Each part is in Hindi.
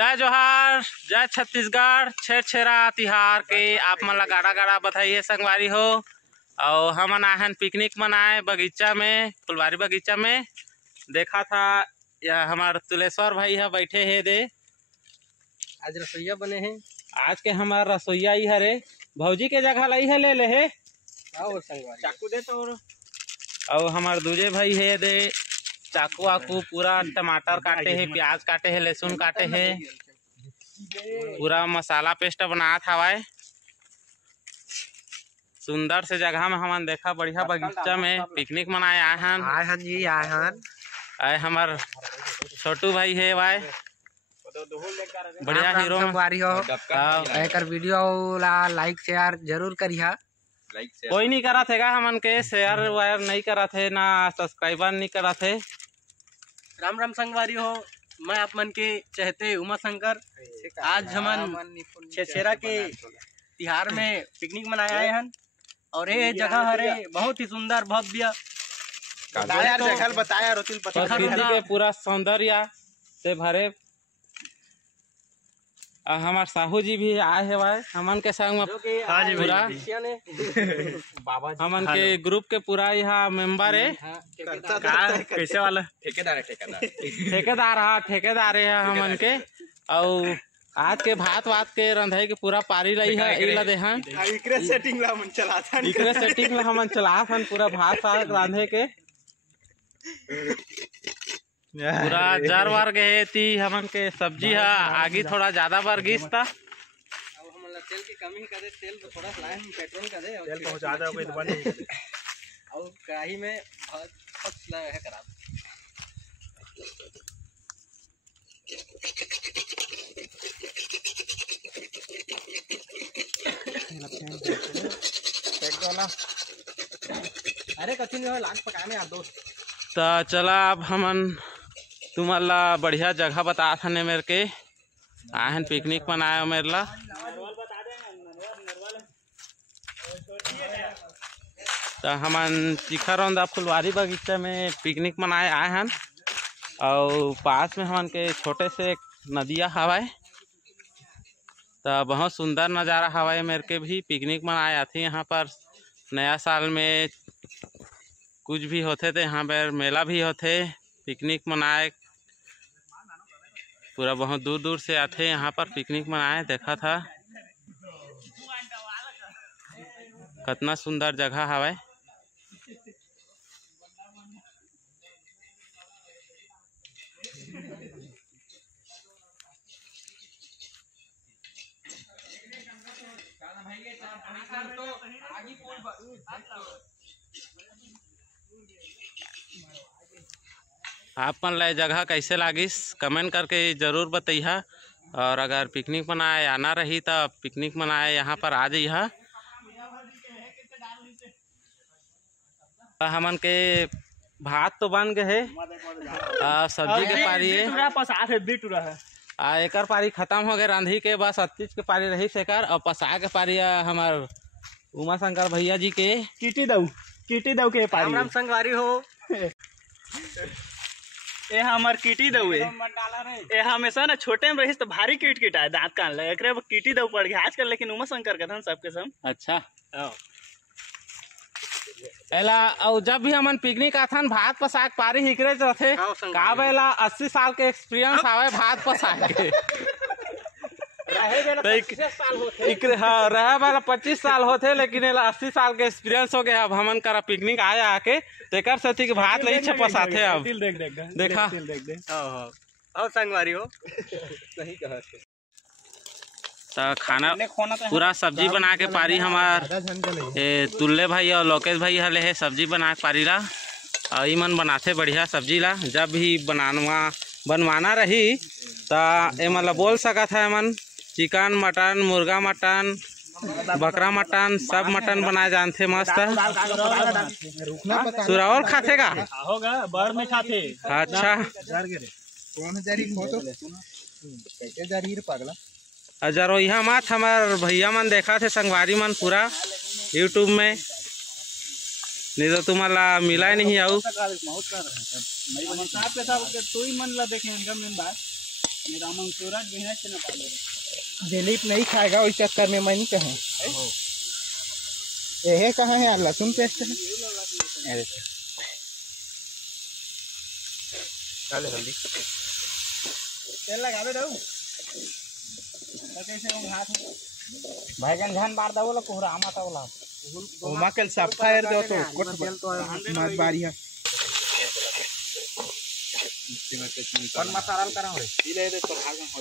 जय जोहार, जय छत्तीसगढ़। छेरा तिहार के आप मन ला गाड़ा गाड़ा बधाई है संगवारी हो। और हमन आहन पिकनिक मनाए बगीचा में, फुलवारी बगीचा में। देखा था यह हमार तुलेश्वर भाई है बैठे है दे। आज रसोईया बने हैं। आज के हमार रसोईया ही हरे भौजी के जगह लाई है ले ले है चाकू दे तो। और हमार दूजे भाई है दे चाकू आकू पूरा टमाटर काटे है, प्याज काटे है, लहसुन काटे है, पूरा मसाला पेस्ट बनात हवाए। सुंदर से जगह में हमन देखा बढ़िया बगीचा में पिकनिक मनाए आए हन जी आए हन। आए हमार छोटू भाई है वाए बढ़िया हीरो संगवारी हो। एकर वीडियो ला लाइक शेयर जरूर करिहा। कोई नहीं करा थे हमन के शेयर वायर नहीं करा थे ना सब्सक्राइबर नहीं करा थे। राम राम संगवारी हो, मैं आप मन के चहते उमा शंकर। आज हमन छेरा के तिहार में पिकनिक मनाए आए हन और ये जगह हरे बहुत ही सुंदर भव्य प्रकृति के पूरा सौंदर्य से भरे। हमार साहू जी भी आए है भाई हमन के संग में पूरा हमन के ग्रुप के पूरा यहाँ मेंबर है। कैसे वाला ठेकेदार है हमन के। और आज के भात के रंधाई के पूरा पारी रही है इला देहन इकरे सेटिंग ला हमन चलाथन पूरा भात रांधे के पूरा जार वार गए थी हमन के सब्जी है आगे थोड़ा ज्यादा बार गिस था। तेल की कमी करे, तेल तो थोड़ा लाइन पेट्रोल का दे तेल पहुंचा दे कोई बन और कढ़ाई में है खराब। अरे कथी नहीं लाग पकाने आप दोस्त। तो चला अब हमन तुम्हारा बढ़िया जगह बता थने मेरे के आहन पिकनिक मनाए मेरे ला। तो हमन चिखरौंदा फुलवारी बगीचा में पिकनिक मनाए आए हन और पास में हमन के छोटे से नदिया हवाए। तो बहुत सुंदर नज़ारा हवाए मेरे के भी पिकनिक मनाए आते यहाँ पर। नया साल में कुछ भी होते थे यहाँ पर मेला भी होते पिकनिक मनाए। पूरा बहुत दूर दूर से आते यहाँ पर पिकनिक मनाए। देखा था कितना सुंदर जगह हवाए। आप मन ला जगह कैसे लागिस कमेंट करके जरूर बताइहा। और अगर पिकनिक मनाए आना रही तो पिकनिक मनाए यहाँ पर आ जाइहा। हमन के भात तो बन गए है, सब्जी के पारी है एकर पारी खत्म हो गए रांधी के। बस 28 के पारी रही सेकर और पसा के पारी हमार उमा शंकर भैया जी के कीटी दऊ के पारी। राम संगवारी हो। ए हमर कीटी दऊ ए हमेशा ना छोटे में रहिस तो भारी कीट आए दांत कान ले एकरे कीटी दऊ पड़ गया आजकल। लेकिन उमा शंकर कथन सबके सब अच्छा एला। और जब भी हमन पिकनिक आथन भात पसाक पारी हिकरे रथे का बेला 80 साल के एक्सपीरियंस आवे भात पसाक के। रहे वाला 25 साल होते लेकिन 80 साल के एक्सपीरियंस हो गया। अब हमन करा पिकनिक आया आके तेकर सती के भात नहीं छपसाथे। अब देखा संगवारी हो सही कहा। तो खाना पूरा सब्जी बना के पारी हमार तुल्ले भाई और लोकेश भाई हले है सब्जी बना के पारी ला। और ई मन बनाते बढ़िया सब्जी ला। जब भी बनवाना रही तो ए मतलब बोल सकत है मन चिकन मटन मुर्गा मटन बकरा मटन सब मटन बनाए जानते मस्त। सुरावर खाते का होगा बड़ में खाते। अच्छा अजरो यहाँ मत हमार भैया मन देखा थे संगवारी मन पूरा यूट्यूब में। नहीं तो तुम्हारा मिला नहीं आऊ दिलीप नहीं खाएगा उस चक्कर में मैं नहीं कहूँ। ये कहाँ है यार लहसुन पेस्ट है। हल्दी तेल लगा दे भाईगन झान बार दो कोहरा आमा तवला ओमा कल सफायर दो तो मत बारी है कौन मसाला करा है इले दे तो भागन हो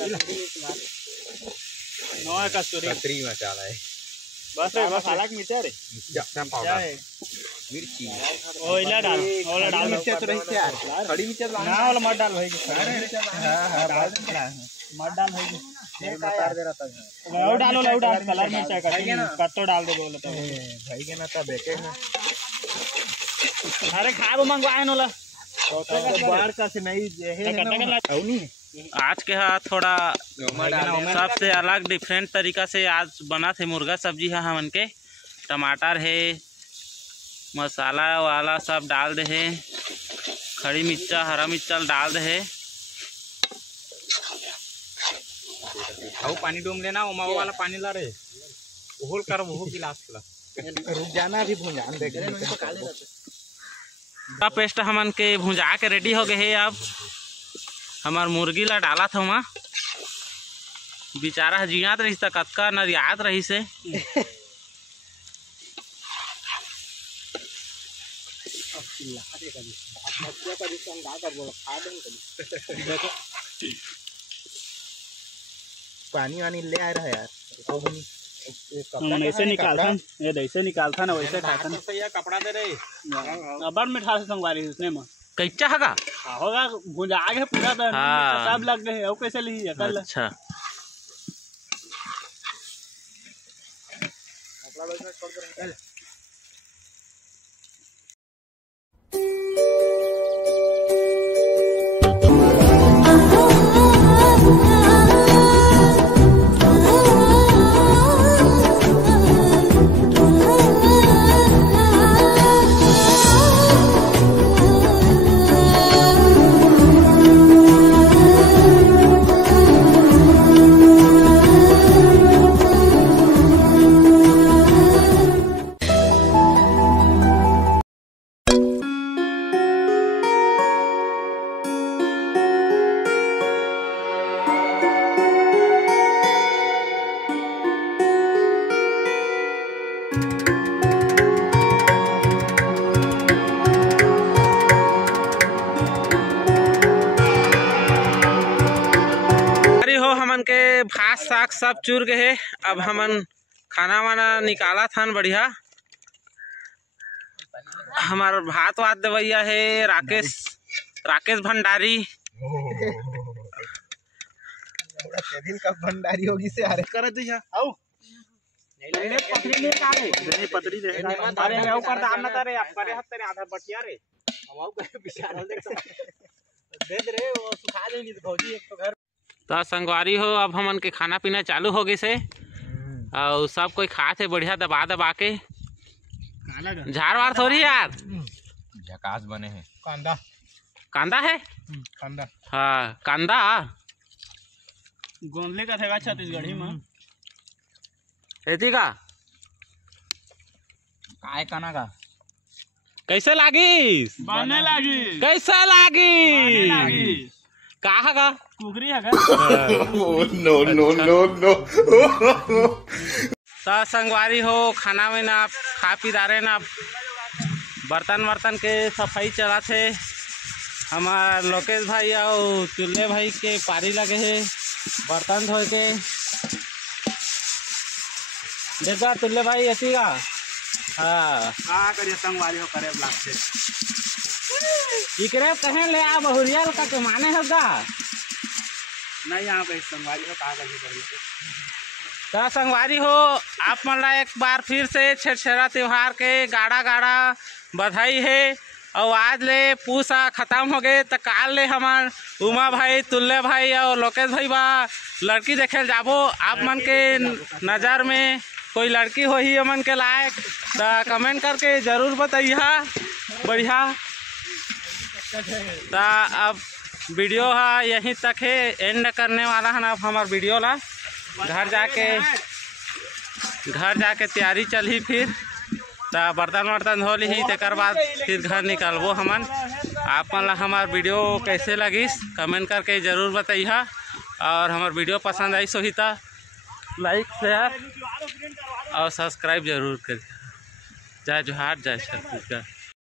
नो कस्तूरी मसाला है बस रे बस अलग मिर्चा रे मिर्चा पाउडर मिर्ची ओला डाल मिर्चा तो रही यार खड़ी मिर्चा ना वाला मत डाल भाई हां हां मत डाल भाई एक यार दे रहा था लौ डाल कलर मिर्चा कट्टो डाल दे बोले तो भाई के ना ता बेके अरे खाब मंगवाए नोला बाहर का से नहीं है आज के हाथ थोड़ा सबसे अलग डिफरेंट तरीका से आज बना थे मुर्गा सब्जी है हमन के। टमाटर है मसाला वाला सब डाल दे है खड़ी मिर्चा हरा मिर्चा डाल दे है पानी डूम लेना उमा वाला पानी ला रे ओहल कर वो गिलास रुक जाना अभी भुंजान देख का पेस्ट हमन के भुंजा के रेडी हो गए है। अब हमार मुर्गी ला डाला था वहाँ बेचारा जियात रही कतका नरियात रही से पानी वानी ले आ रहा है यार ऐसे निकालता ये ऐसे निकालता ना वैसे खाता ना कपड़ा दे रहे अबर मिठा से संगवारी उसने में कैचा होगा होगा भुजा के पूरा सब लग गए और कैसे ली कल अच्छा हमन के भात साग सब चूर गए है। अब हमन खाना वाना निकाला था बढ़िया। हमार भात वात देवैया है राकेश भंडारी का भंडारी होगी से अरे कर दे आओ पतरी ले का रे पतरी दे अरे मैं ऊपर दाम ना करे आप करे हफ्ते आधा बटिया रे हम आओ करे बिचारा दे रे वो सुखा देनी तो भौजी एक तो घर तो संगवारी हो। अब हमन के खाना पीना चालू हो गए से और सब कोई खाते बढ़िया दबा दबा के झाड़ वार थोड़ी यार झकास बने हैं कांदा है कांदा हाँ कांदा गोंदले का थे छत्तीसगढ़ी में ऐसी का काय काना का कैसे लागी बने लागी कैसे लागी कहा का कुकरी है नो तो संगवारी हो खाना में ना खा पी दारे ना बर्तन वर्तन के सफाई चला थे। हमार लोकेश भाई और तुल्ले भाई के पारी लगे है बर्तन धोए के देखा तुल्ले भाई ऐसी का हाँ करिए संगवारी हो करे ब्लॉक से इकरे कहें ले आ बहुरियल का के माने होगा नहीं यहाँ पे संगवारी हो कहा तो संगवारी हो आप मतलब एक बार फिर से छेरछेरा त्योहार के गाड़ा गाड़ा बधाई है। और आज ले पूसा खत्म हो गए तो काल ले हमार उमा भाई तुल्ले भाई और लोकेश भाई बा लड़की देखे जाबो। आप मन के नज़र में कोई लड़की हो ही मन के लायक तो कमेंट करके ज़रूर बताइए बढ़िया। तो अब वीडियो है यहीं तक है, एंड करने वाला है ना। अब हमार वीडियो ला घर जाके तैयारी चली, फिर तो बर्तन वर्तन धो ली, तेकर बाद फिर घर निकलबो हमन। आपन ला हमार वीडियो कैसे लगिस कमेंट करके ज़रूर बताइए, और हमार वीडियो पसंद आई सो ही तो लाइक शेयर और सब्सक्राइब जरूर करिए। जय जोहार, जय छत्तीसगढ़।